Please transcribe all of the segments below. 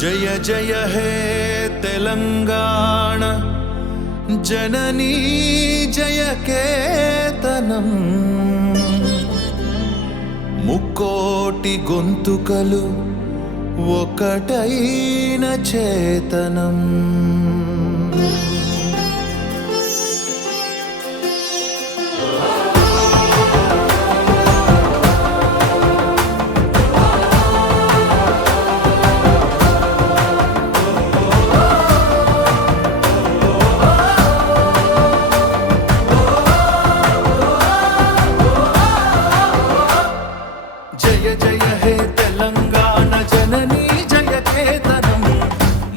జయ జయ హే తెలంగాణ జననీ జయ కేతనం ముక్కోటి గొంతుకలు ఒకటైన చేతనం. జయ జయ హే తెలంగాణ జననీ జయ కేతనం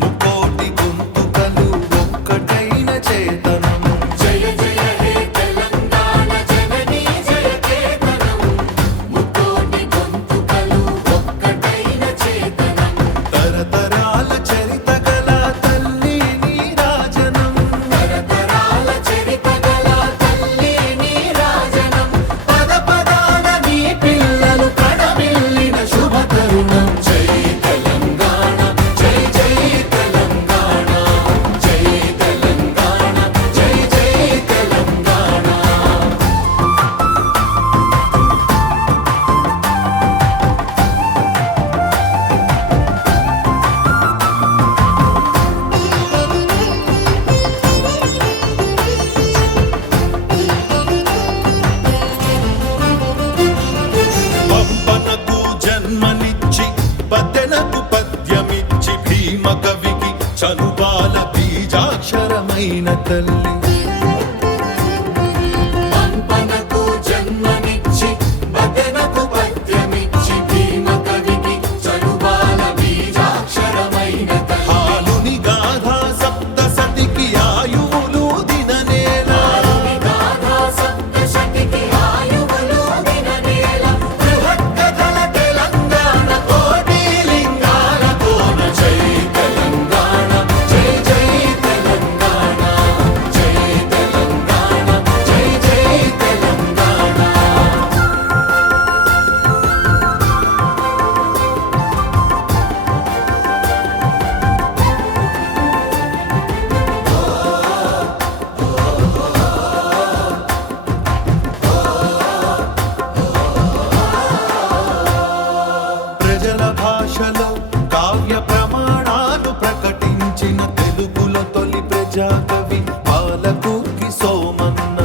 ముకోటి గొంతుకలు ఒక్కటైన చేతనం. జయ జయ హే తెలంగాణ జననీ జయ కేతనం ముకోటి గొంతుకలు ఒక్కటైన చేతనం. తరతరాల చరిత గల తల్లి నీరాజనం, తరతరాల చరిత గల తల్లి నీరాజనం. పద పదాన నీ పిల్లలు కడమిల్లిన శుభ తరుణం. జై తెలంగాణ జై జై తెలంగాణ జై తెలంగాణ జై జై తెలంగాణ. పంపనకు జన్మనిచ్చి పద్దెనకు పద్యమిచ్చి భీమ కవికి చనుబాల బీజాక్షరమైన తల్లి. పంపనకు జన్మనిచ్చి బదనకు పద్యమిచ్చి భీమ కవికి చనుబాల బీజాక్షరమైన తల్లి. హాలుని గాథా సప్త సతికి ఆయువులు దిననేల, గాథా సప్తశతికి ఆయువులు దిననేల. బృహత్కథల తెలంగాణ కోటి లింగాల కోన. జై తెలంగాణ జై జై తెలంగాణ జై తెలంగాణ జై జై తెలంగాణ. ప్రజల భాషలో కావ్య ప్రమాణాలు ప్రకటించిన తెలుగులో తొలి ప్రజాకవి పాలకుర్తి సోమన్న.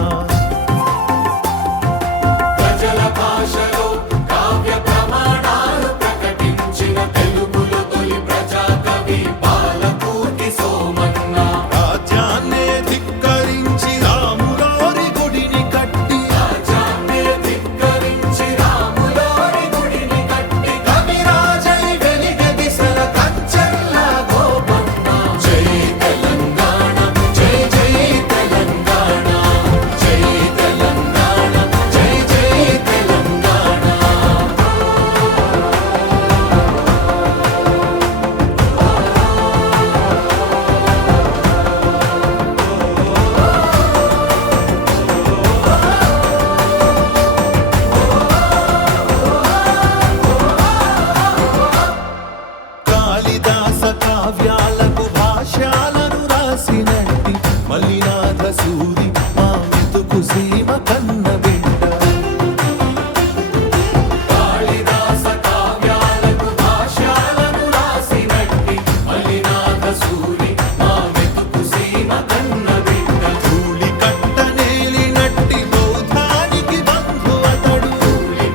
ప్రజల భాషలో కావ్య ప్రమాణాలు ప్రకటించిన తెలుగులో తొలి ప్రజాకవి పాలకుర్తి సోమన్న. రాజ్యాన్నే ధిక్కరించి రాములోరి గుడిని కట్టి, రాజ్యాన్నే ధిక్కరించి రాములోరి గుడిని కట్టి కవిరాజై వెలిగే దిశల కంచెల్ల గోపన్న. జై తెలంగాణ జై జై తెలంగాణ జై తెలంగాణ జై జై తెలంగాణ. కాళిదాస కావ్యాలకు భాష్యాలను రాసినట్టి మల్లినాథ సూరి మా మెతుకు సీమ కన్న బిడ్డ. కాళిదాస కావ్యాలకు భాష్యాలను రాసినట్టి మల్లినాథ సూరి మా మెతుకు సీమ కన్న బిడ్డ. ధూళి కట్టనేలినట్టి బౌద్ధానికి బంధు అతడు,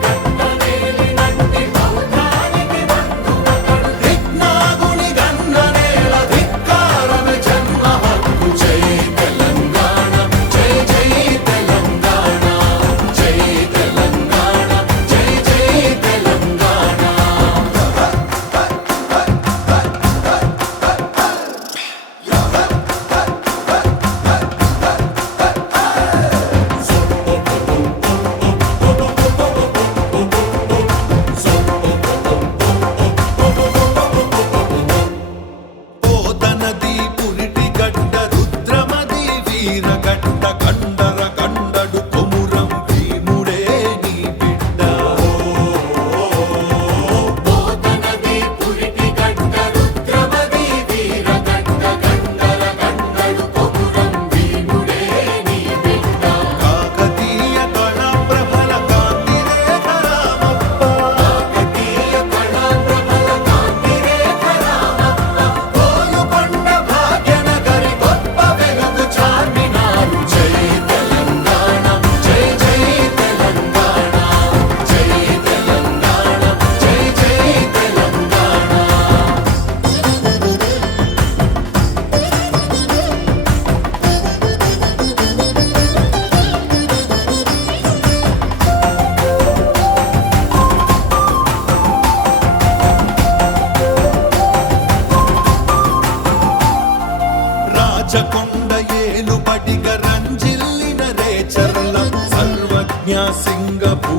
కట్టనేలినట్టి బౌద్ధానికి బంధువతడు. దిక్నాగుని గన్న నేల ధిక్కారమే జన్మ హక్కు. జై తెలంగాణ జై జై తెలంగాణ సింగపూర్